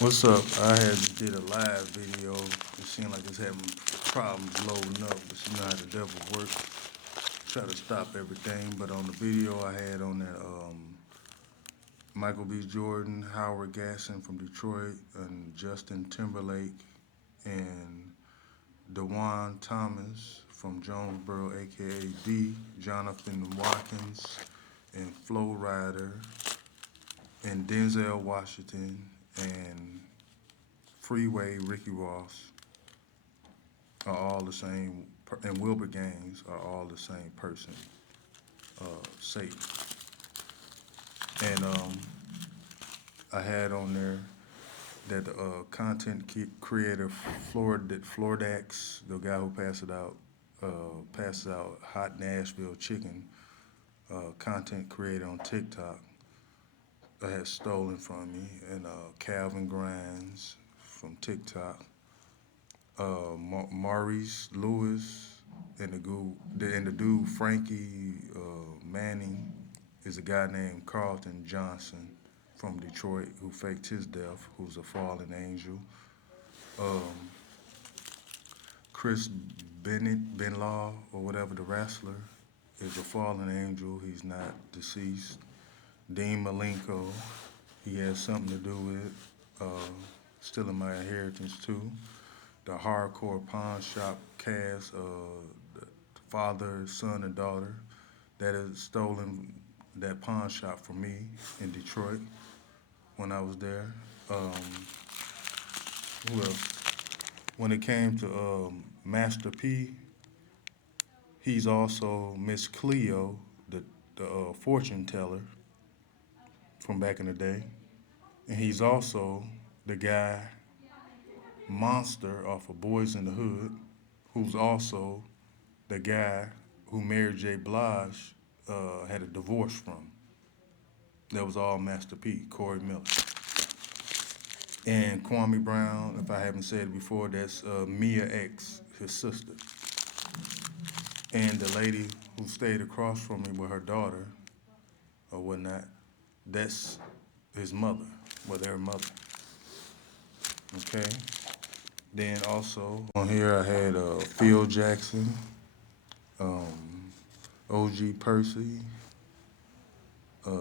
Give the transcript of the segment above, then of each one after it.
What's up? I had just did a live video. It seemed like it's having problems loading up, but you know how the devil works. Try to stop everything, but on the video I had on there, Michael B. Jordan, Howard Gasson from Detroit, and Justin Timberlake, and DeJuan Thomas from Jonesboro, aka D, Jonathan Watkins, and Flo Rida, and Denzel Washington, and Freeway Ricky Ross are all the same, and Wilbur Gaines are all the same person, Satan. And I had on there that the creator Flordax, the guy who passes out hot Nashville chicken, content creator on TikTok, had stolen from me, and Calvin Grimes from TikTok, Maurice Lewis, and the dude Frankie Manning is a guy named Carlton Johnson from Detroit who faked his death, who's a fallen angel. Um, Chris Benlaw, or whatever, the wrestler, is a fallen angel. He's not deceased. Dean Malenko, he has something to do with it. Stealing my inheritance too. The hardcore pawn shop cast, the father, son, and daughter, that has stolen that pawn shop from me in Detroit when I was there. Um, who else? When it came to Master P, he's also Miss Cleo, the fortune teller from back in the day, and he's also the guy Monster off of Boys in the Hood, who's also the guy who Mary J. Blige had a divorce from. That was all Master P, Corey Miller. And Kwame Brown, if I haven't said it before, that's Mia X, his sister. And the lady who stayed across from me with her daughter or whatnot, that's his mother, well, their mother. Okay? Then also on here I had Phil Jackson, um, OG Percy,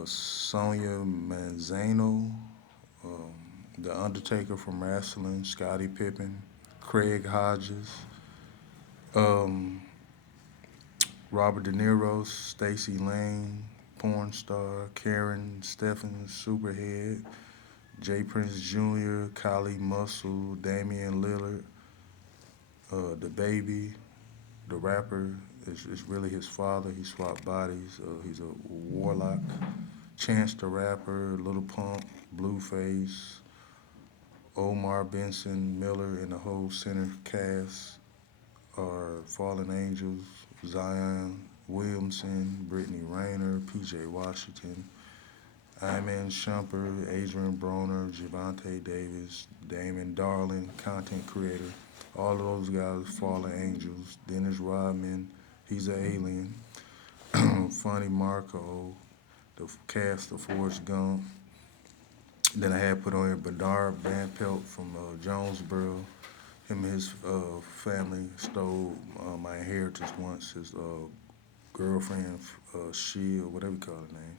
Sonia Manzano, um, The Undertaker from wrestling, Scottie Pippen, Craig Hodges, um, Robert De Niro, Stacey Lane, porn star, Karen Steffens, Superhead, Jay Prince Jr., Kali Muscle, Damian Lillard, the baby, the rapper is really his father. He swapped bodies. He's a warlock. Chance the Rapper, Little Pump, Blueface, Omar Benson, Miller, and the whole center cast are Fallen Angels, Zion Williamson, Brittany Rayner, PJ Washington, Iman Shumpert, Adrian Broner, Javante Davis, Damon Darling, content creator. All of those guys, Fallen Angels. Dennis Rodman, he's an alien. Funny Marco, the cast of Forrest Gump. Then I had put on here Bernard Van Pelt from Jonesboro. Him and his family stole my inheritance once. His girlfriend, she or whatever you call her name,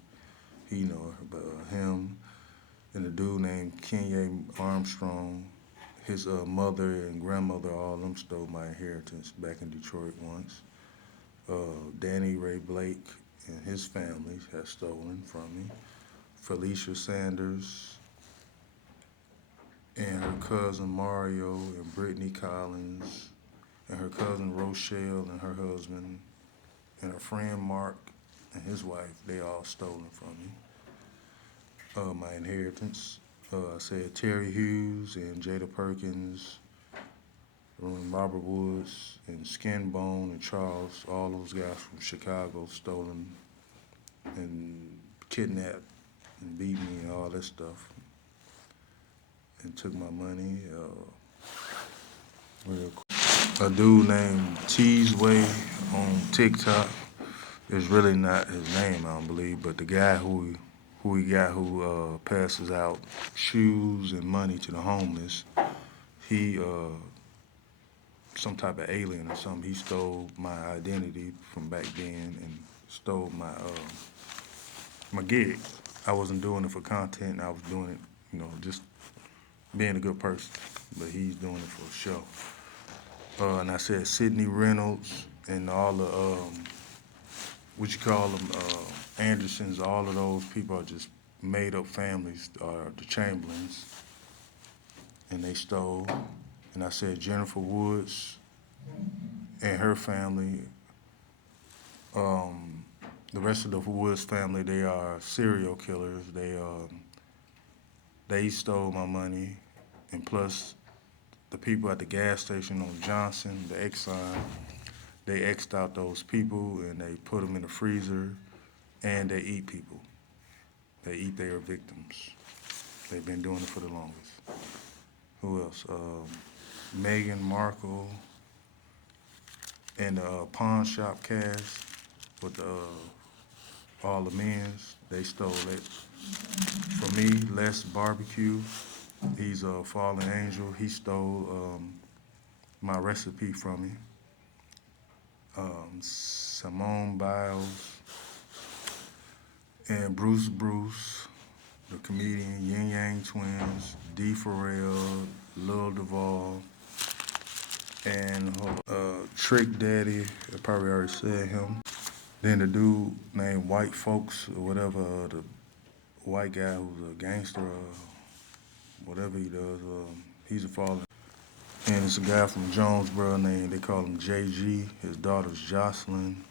he know her, but him and a dude named Kenya Armstrong, his mother and grandmother, all of them stole my inheritance back in Detroit once. Danny Ray Blake and his family has stolen from me. Felicia Sanders and her cousin Mario and Brittany Collins and her cousin Rochelle and her husband and her friend Mark and his wife, they all stolen from me. My inheritance. I said Terry Hughes and Jada Perkins, and Robert Woods and Skinbone and Charles, all those guys from Chicago, stolen and kidnapped and beat me and all that stuff, and took my money. Real quick. A dude named Teasway on TikTok is really not his name, I don't believe, but the guy who who we got who passes out shoes and money to the homeless. He some type of alien or something. He stole my identity from back then and stole my gig. I wasn't doing it for content. I was doing it, just being a good person. But he's doing it for show. And I said Sidney Reynolds and all the what you call them Andersons. All of those people are just made up families. The Chamberlains, and they stole. And I said Jennifer Woods and her family. The rest of the Woods family, they are serial killers. They stole my money, and plus the people at the gas station on Johnson, the Exxon, they X'd out those people and they put them in the freezer, and they eat people. They eat their victims. They've been doing it for the longest. Who else? Meghan Markle and the pawn shop cast with all the men's. They stole it. For me, Les Barbecue, he's a fallen angel. He stole my recipe from me. Simone Biles and Bruce, the comedian, Yin Yang Twins, D. Pharrell, Lil Duval, and Trick Daddy. I probably already said him. Then the dude named White Folks or whatever, the white guy who's a gangster, whatever he does, he's a fallen. And it's a guy from Jonesboro named, they call him JG. His daughter's Jocelyn.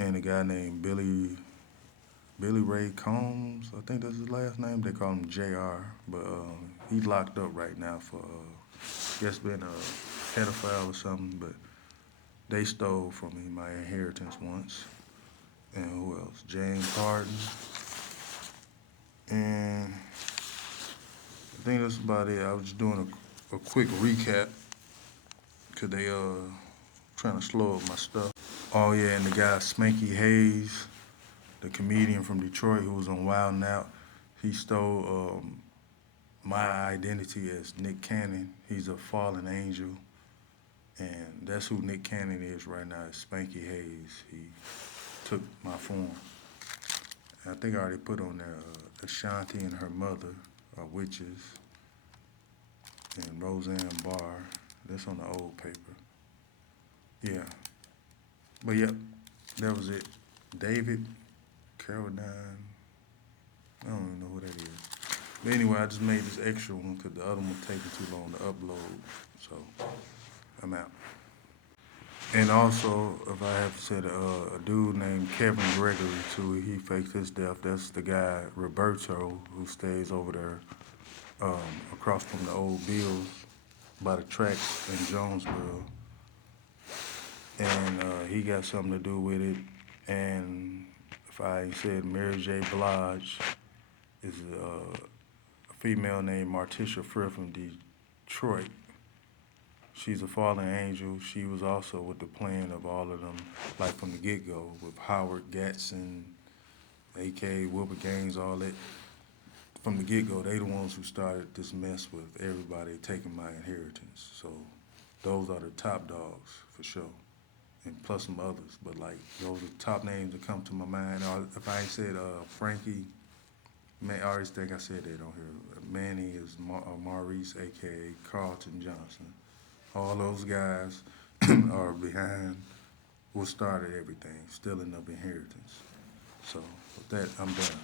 And a guy named Billy Ray Combs, I think that's his last name. They call him JR. But he's locked up right now for, guess being a pedophile or something. But they stole from me my inheritance once. And who else? James Harden. And I think that's about it. I was just doing a quick recap because they trying to slow up my stuff. Oh yeah, and the guy Spanky Hayes, the comedian from Detroit who was on Wild 'N Out, he stole my identity as Nick Cannon. He's a fallen angel, and that's who Nick Cannon is right now. Is Spanky Hayes. He took my form. And I think I already put on there Ashanti and her mother are witches, and Roseanne Barr. That's on the old paper. Yeah. But yep, that was it. David Caroline. I don't even know who that is. But anyway, I just made this extra one because the other one was taking too long to upload. So I'm out. And also, if I have to say, a dude named Kevin Gregory too, he faked his death. That's the guy, Roberto, who stays over there across from the old Bills by the tracks in Jonesboro. And he got something to do with it. And if I ain't said, Mary J. Blige is a female named Martisha Fripp from Detroit. She's a fallen angel. She was also with the plan of all of them, like from the get-go, with Howard Gatson, A.K. Wilbur Gaines, all that. From the get-go, they the ones who started this mess with everybody taking my inheritance. So those are the top dogs, for sure. And plus some others, but like those are the top names that come to my mind. Or if I ain't said Frankie, I always think I said that on here. Manny is Maurice, aka Carlton Johnson. All those guys are behind what started everything, stealing of inheritance. So with that, I'm done.